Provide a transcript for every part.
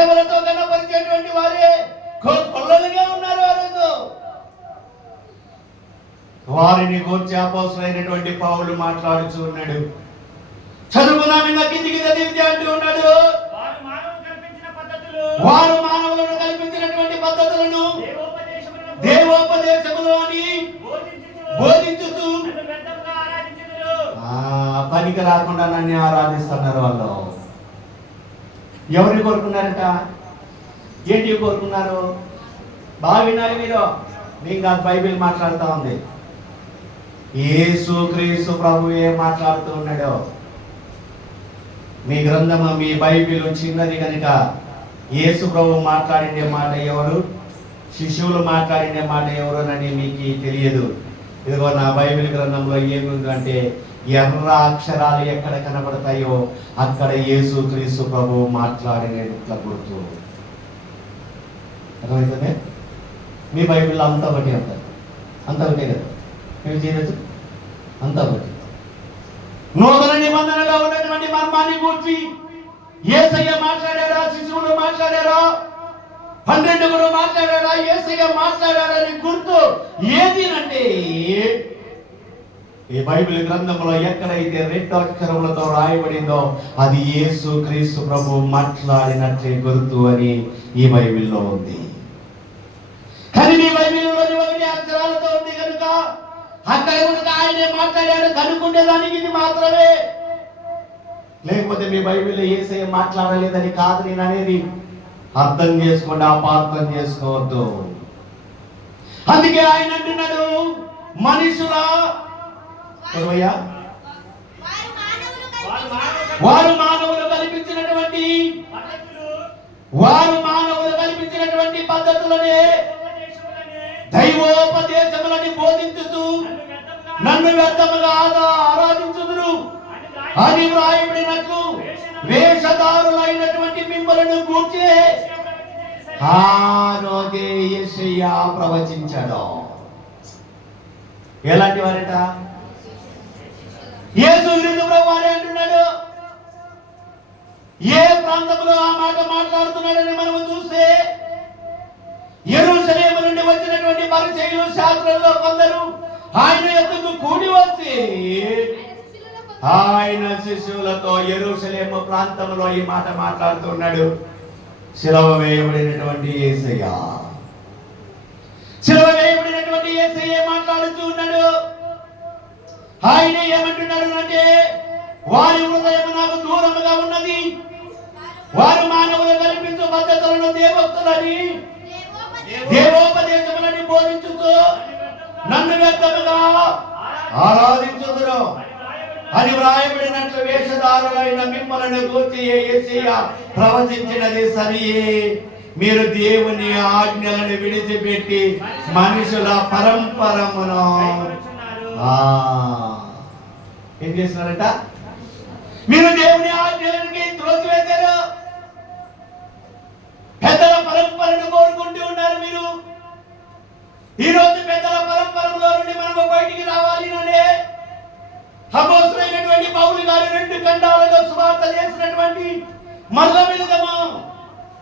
పెదవులతో కనపరిచేటువంటి వారే కొల్లలుగా ఉన్నారు. ఆ రోజు వారిని గూర్చి అపోస్తలుడైనటువంటి పౌలు మాట్లాడుతూ ఉన్నాడు. చదువుకున్నామన్నా కిందికి చదివితే అంటూ ఉన్నాడు, వారు మానవులను కల్పించినటువంటి పద్ధతులను దేవోపదేశములు అని బోధించుతూ పనికి రాకుండా నన్ను ఆరాధిస్తున్నారు. వాళ్ళు ఎవరిని కోరుకున్నారట? ఏంటి కోరుకున్నారు? బాగా వినాలి మీరు. మీకు కాదు, బైబిల్ మాట్లాడుతూ ఉంది. యేసు క్రీస్తు ప్రభువే మాట్లాడుతూ ఉన్నాడు. మీ గ్రంథము, మీ బైబిల్ చిన్నది కనుక యేసు ప్రభు మాట్లాడిండే మాట ఎవరు, శిష్యులు మాట్లాడిండే మాట ఎవరోనని మీకు తెలియదు. ఇదిగో నా బైబిల్ గ్రంథంలో ఏముందంటే, ఎర్ర అక్షరాలు ఎక్కడ కనబడతాయో అక్కడ యేసు క్రీస్తు ప్రభు మాట్లాడినట్ల గుర్తు. అర్థమవుతుంది? మీ బైబిల్లో అంతా ఒకటి ఉంటుంది, అంతా ఒకటే కదా, మీరు చేయవచ్చు, అంతా ఒకటి. నూతన నిబంధనలో ఉన్నటువంటి మర్మాన్ని గురించి యేసయ్య మాట్లాడారా, శిశువులు మాట్లాడారా, 12 మాట్లాడారా, యేసయ్య మాట్లాడారని గుర్తు ఏది అంటే, ఈ బైబిల్ గ్రంథంలో ఎక్కడైతే 2 అక్షరములతో రాయబడిందో అది యేసు క్రీస్తు ప్రభు మాట్లాడినట్లే గుర్తు అని ఈ బైబిల్లో ఉంది. కానీ మీ బైబిల్లోని 1 అక్షరాలతో ఉంది కనుక అక్కడ కూడా ఆయనే మాట్లాడాడు కనుక్కునేదానికి ఇది మాత్రమే. లేకపోతే మీ బైబిల్లో యేసయ్య మాట్లాడలేదని కాదు నేను అనేది. అర్థం చేసుకోండి, అపార్థం చేసుకోవద్దు. అందుకే ఆయన అంటున్నాడు, మనుషుల వారు మానవులు కల్పించినటువంటి పద్ధతులనే దైవోపదేశములని బోధించుతూ నన్ను వ్యర్థముగా ఆరాధించుదురు అని వ్రాయబడినట్లు వేషధారులైనటువంటి మిమ్మలను గూర్చి ఆ రోజే యెషయా ప్రవచించాడు. ఎలాంటి వారట? యేసు క్రీస్తు ప్రభువు అంటున్నాడు. ఏ ప్రాంతంలో ఆ మాట మాట్లాడుతున్నాడని మనం చూస్తే, యెరూషలేము నుండి వచ్చినటువంటి పరిసయ్యులు, శాస్త్రుల్లో కొందరు ఆయన యొద్దకు కూడి వచ్చి ఆయన శిష్యులతో యెరూషలేము ప్రాంతంలో ఈ మాట మాట్లాడుతున్నాడు. శిలువ వేయబడినటువంటి యేసయ్య, శిలువ వేయబడినటువంటి యేసయ్య మాట్లాడుతూ ఉన్నాడు. ఆయన ఏమంటున్నాడు అంటే, వారి హృదయం నాకు దూరముగా ఉన్నది, వారు మానవులు కల్పించు పద్ధతులను దేవోపదేశములని బోధించుతూ నన్ను వ్యర్థముగా ఆరాధించుదురు అని వ్రాయబడినట్లు వేషధారులైన మిమ్మల్ని గూర్చి యెషయా ప్రవచించినది సరియే. మీరు దేవుని ఆజ్ఞలను విడిచిపెట్టి మనుషుల పరంపరమును ఏం చేస్తున్నారట? మీరు దేవుని ఆజ్ఞలకి త్రోసివేశారు, పెద్దల పరంపరను కోరుకుంటూ ఉన్నారు. మీరు ఈరోజు పెద్దల పరంపరలో నుండి మనము బయటికి రావాలి అంటే అపోస్తలుడైనటువంటి పౌలు గారు 2 ఖండాలలో సువార్త చేసినటువంటి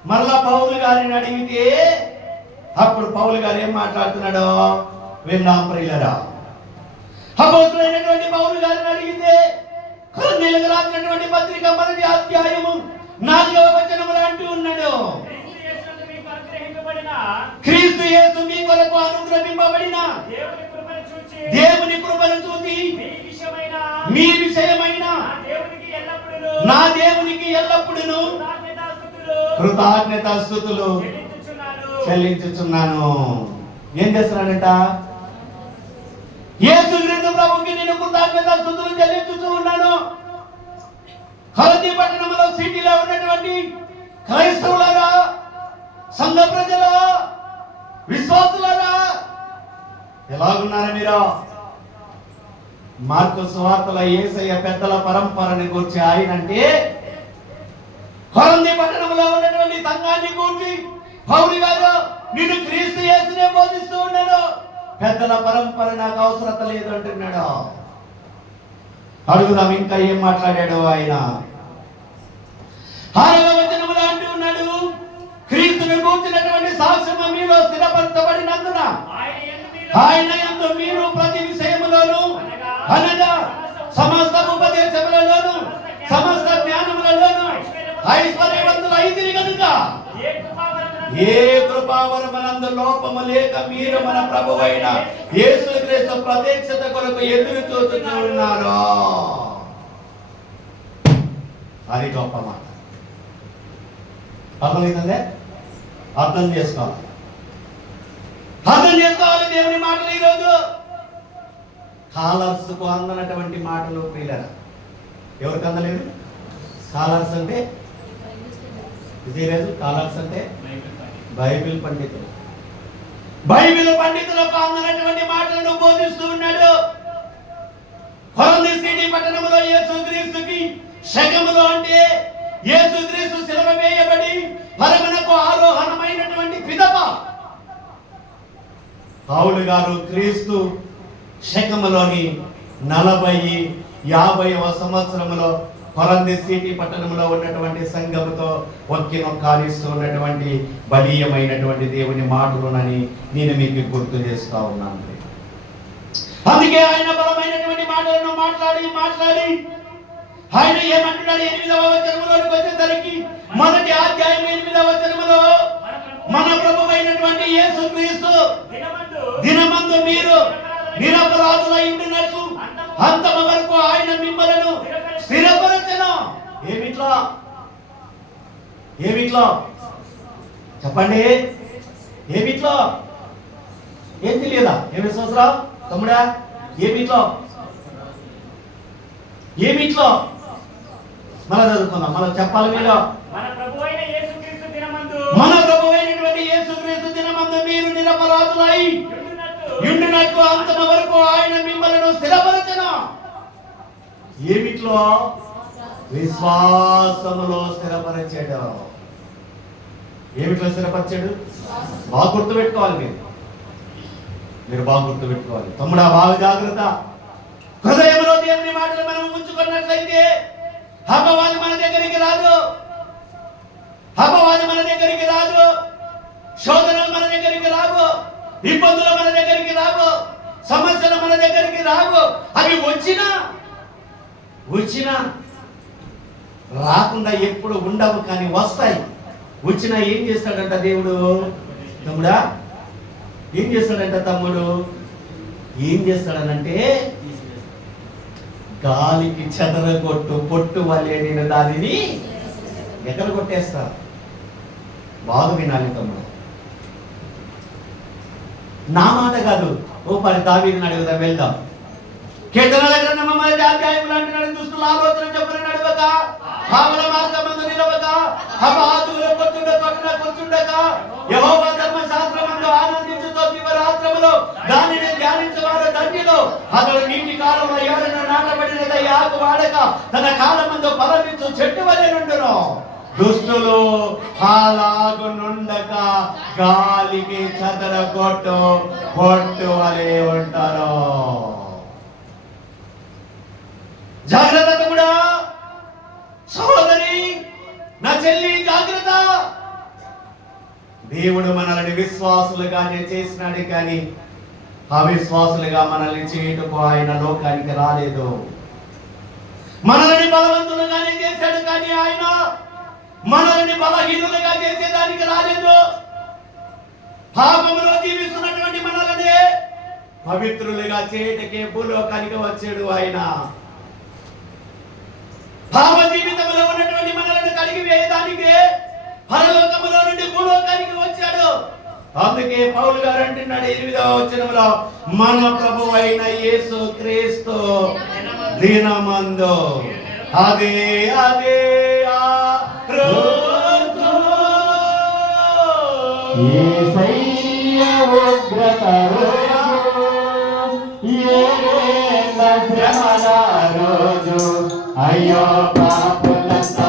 మరలా పౌలు గారిని అడిగితే అప్పుడు పౌలు గారు ఏం మాట్లాడుతున్నాడో విన్నాం ప్రియులారా. అపోస్తలుడైనటువంటి పౌలు గారిని అడిగితే కొరింథీయులకు రాసినటువంటి పత్రిక 1వ అధ్యాయము 4వ వచనములో అంటూ ఉన్నాడు, క్రీస్తు యేసు మీ కొరకు అనుగ్రహింపబడిన దేవుని కృపను చూసి మీ విషయమైన నా దేవునికి ఎల్లప్పుడూ కృతజ్ఞతాస్తుతులు చెల్లించుచున్నాను. ఏం చేస్తున్నాడంట? యేసు క్రీస్తు ప్రభువుకి నేను కృతజ్ఞతాస్తుతులు చెల్లించుచూ ఉన్నాను. కొరింథీ పట్టణంలో సిటీలో ఉన్నటువంటి క్రైస్తవులారా, సంఘ ప్రజల విశ్వాసులారా, ఎలాగున్నారు మీరు? మార్కు సువార్తలో యేసయ్య పెద్దల పరంపరని గురించి ఆయన అంటే, కొరింథీ పట్టణంలో ఉన్నటువంటి సంఘాన్ని గురించి పౌలు గారు నేను క్రీస్తు యేసునే బోధిస్తూ ఉన్నాను, పెద్దల పరంపర నాకు అవసరత లేదు అంటున్నాడు. అడుగుదాం ఇంకా ఏం మాట్లాడాడు ఆయన. 6వ వచనములో అంటూ ఉన్నాడు, మీలో స్థిరపరచబడినందున ఆయన యందు మీరు ప్రతి విషయములోను అనగా సమస్త ఉపదేశములలోను సమస్త జ్ఞానములలోను ఐశ్వర్యవంతులైతిరి కనుక ఏ కృపావరమునందు లోపము లేక మీరు మన ప్రభువైన యేసుక్రీస్తు ప్రత్యక్షత కొరకు ఎదురు చూచుచున్నారు. అది గొప్ప మాట. అర్థమైందంటే అర్థం చేసుకోవాలి దేవుని మాటలు. ఈరోజు కాలర్స్ కు అందనటువంటి మాటలు ప్రియులరా, ఎవరికి అందలేదు? కాలర్స్ అంటే కాలర్స్ అంటే బైబిల్ పండితులు. బైబిల్ పండితులకు అందనటువంటి మాటలను బోధిస్తూ ఉన్నాడు. కొరంథీ సిటీ పట్టణంలో యేసుక్రీస్తుకి శకములు అంటే యేసుక్రీస్తు శిలువ వేయబడి పరమునకు ఆరోహణమైనటువంటి పిదప పౌలు గారు క్రీస్తు శకములోని 40-50వ సంవత్సరములో కొరంథీ సిటీ పట్టణంలో ఉన్నటువంటి సంఘముతో ఒక్కినొక్కాలిస్తూ ఉన్నటువంటి బలీయమైనటువంటి దేవుని మాటలునని నేను మీకు గుర్తు చేస్తా ఉన్నాను. అందుకే ఆయన బలమైనటువంటి మాటలను మాట్లాడి ఆయన ఏమంటున్నాడు? 8వ వచనములోకి వచ్చేసరికి మొదటి అధ్యాయం 8వ వచనములో మన ప్రభువైనటువంటి యేసుక్రీస్తు దినమందు మీరు నిరపరాధులై ఉండినట్లు అంతము వరకు ఆయన మిమ్మలను స్థిరపరచెను. ఏమిట్లో చెప్పండి, ఏమిట్లో? ఏం తెలియదా? ఏమి సంవత్సరం తమ్ముడా? ఏమిట్లో మళ్ళా చదువుకుందాం, మళ్ళీ చెప్పాలి. మీరు మన ప్రభువైనటువంటి యేసుక్రీస్తు దినమందు మీరు నిరపరాధులై ఉండినట్లు అంతమ వరకు ఆయన మిమ్మలను స్థిరపరచెను. ఏమిట్లో? విశ్వాసములో స్థిరపరిచాడు. ఏమిట్లో స్థిరపరిచాడు? బాగా గుర్తుపెట్టుకోవాలి. మీరు బాగా గుర్తుపెట్టుకోవాలి తమ్ముడా, బాగా జాగ్రత్త. హృదయంలో దేవుని మాటలు మనం ఉంచుకున్నట్లయితే అపవాది మన దగ్గరికి రాదు. శోధనలు మన దగ్గరికి రావు, ఇబ్బందులు మన దగ్గరికి రావు, సమస్యలు మన దగ్గరికి రావు. అవి వచ్చినా రాకుండా ఎప్పుడు ఉండవు, కానీ వస్తాయి. వచ్చినా ఏం చేస్తాడంట దేవుడు? తమ్ముడా ఏం చేస్తాడంట? తమ్ముడు ఏం చేస్తాడనంటే గాలికి చెదరగొట్టు పొట్టు వల్లే నేను దానిని ఎక్కడ కొట్టేస్తా. బాగా వినాలి తమ్ముడు, నా మాట కాదు. ఓ పని దావీదుని అడుగుదాం, వెళ్దాం. కీర్తనల గ్రంథము 3వ అధ్యాయంలో అంటున్నాడు, దుష్టుల ఆలోచన చొప్పున నడవక, పాపల మార్గమందు నిలవక, అపహాతుల కొట్టుట తోటన కూర్చుండక, యెహోవా ధర్మశాస్త్రమందు ఆనందించుతో దివారాత్రములో దానిని ధ్యానించువారు ధన్యులు. అతడు నీటి కాలంలో ఎవరైనా నాటబడినదై ఆకు వాడక తన కాలమందు ఫలమిచ్చు చెట్టు వలె నుండును. దుష్టులు అలాగు నుండక గాలికి చెదరగొట్టు పొట్టు వలె ఉంటారు. జాగ్రత్త కూడా సహోదరి, నా చెల్లి, జాగ్రత్త. దేవుడు మనల్ని విశ్వాసులుగానే చేసినాడు, కానీ అవిశ్వాసులుగా మనల్ని చేయుటకు ఆయన లోకానికి రాలేదు. మనల్ని బలవంతులుగానే చేశాడు, కానీ ఆయన మనల్ని బలహీనులుగా చేసేదానికి రాలేదు. పాపములో జీవిస్తున్నటువంటి మనల్ని పవిత్రులుగా చేయటకే భూలోకానికి వచ్చాడు ఆయన. పాప జీవితంలో ఉన్నటువంటి మనల్ని కడిగి వేయడానికే పరలోకములో నుండి భూలోకానికి వచ్చాడు. అందుకే పౌలు గారు అంటున్నాడు 8వ వచనంలో, మన ప్రభువైన యేసుక్రీస్తు దినమందు అదే ఆ రోజు యేసయ్య ఉగ్రత రోజు, అయ్యో పాపులంతా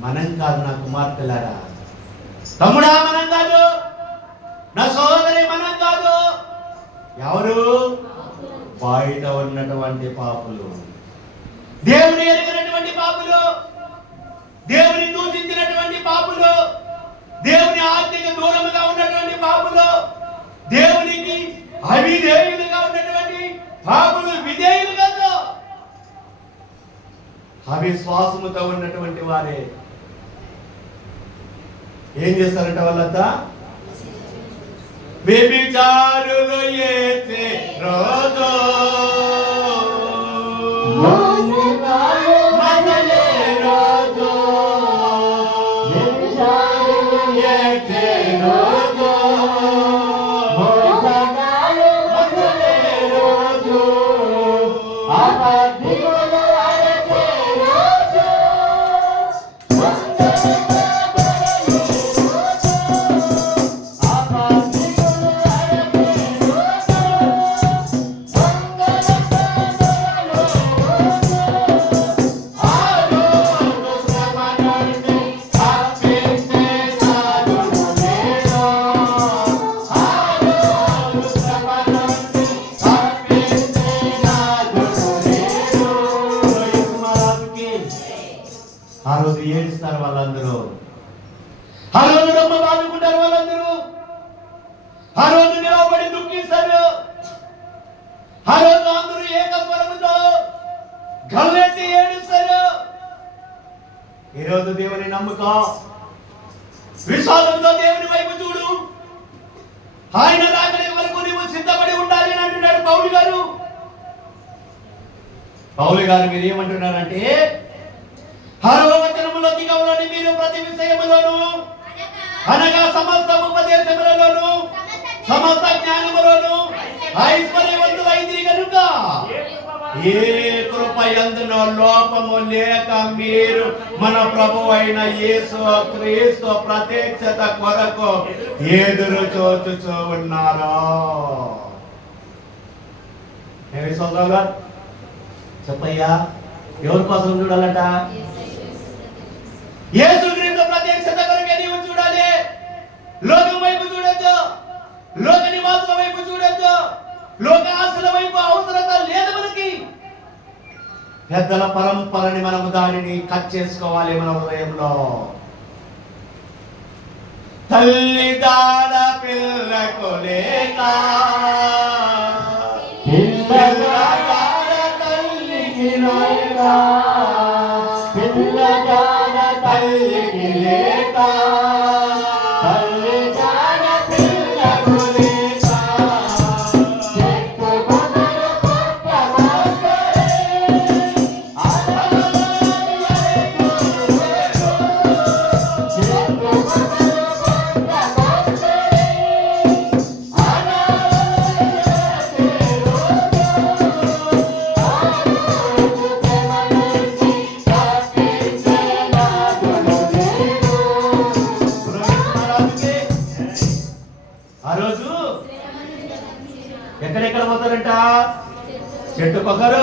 మనం కాదు నా కుమార్తెలారా, తమ్ముడా మనం కాదు, నా సోదరి మనం కాదు. ఎవరు? బయట ఉన్నటువంటి పాపులు, దేవుని ఎరిగినటువంటి పాపులు, దేవుని దూషించినటువంటి పాపులు, దేవుని ఆజ్ఞకు దూరముగా ఉన్నటువంటి పాపులు, దేవునికి అవిధేయులుగా ఉన్నటువంటి పాపులు. విధేయులు కాదు, అవిశ్వాసముతో ఉన్నటువంటి వారే ఏం చేస్తారంట? వాళ్ళంతా వ్యభిచారులు ఏసే రోజు మసలే రోజు, ఏసే రోజు మసలే రోజు, ఆ రోజు ఏడుస్తారు వాళ్ళందరూ, ఆ రోజు రొమ్మ బాదుకుంటారు వాళ్ళందరూ, ఆ రోజు నిలబడి దుఃఖిస్తారు, ఆ రోజు అందరూ ఏకస్వరముతో గల్లెత్తి ఏడుస్తారు. ఈరోజు దేవుని నమ్ముకో, విశ్వాసంతో దేవుని వైపు చూడు, ఆయన రాకడి వరకు నీవు సిద్ధపడి ఉండాలి అని అంటున్నాడు పౌలు గారు. పౌలు గారు మీరు ఏమంటున్నారంటే, 6వ వచనములో దిగవలోని మీరు ప్రతి విషయములోను అనగా సమస్త ఉపదేశములలోను సమస్త జ్ఞానములోను ఐశ్వర్యవంతులైతిరి గనుక ఏ కృపయందున లోపము లేక మీరు మన ప్రభువు అయిన యేసు క్రీస్తు ప్రత్యక్షత కొరకు ఎదురు చూచుచూ ఉన్నారో. ఏమి సోదరులు చెప్పయ్యా, ఎవరి కోసం చూడాలట? యేసుక్రీస్తు ప్రత్యక్షత కొరకే నీవు చూడాలి. లోకం వైపు చూడొద్దు, లోక నివాసుల వైపు చూడొద్దు, లోక ఆశల వైపు అవసరత లేదు మనకి. పెద్దల పరంపరని మనము దానిని కట్ చేసుకోవాలి మన హృదయంలో. తల్లి దాడ పిల్లకు లేక, పిల్ల దాడ తల్లికి లేక, పిల్ల దాడ తల్లికి లేక, తల్లి దాడ పిల్లకు లేక, చెట్టు కొమ్మలు కొట్టబోతే ఆ రోజు ఎక్కడెక్కడ పోతారంట? చెట్టుకొకరు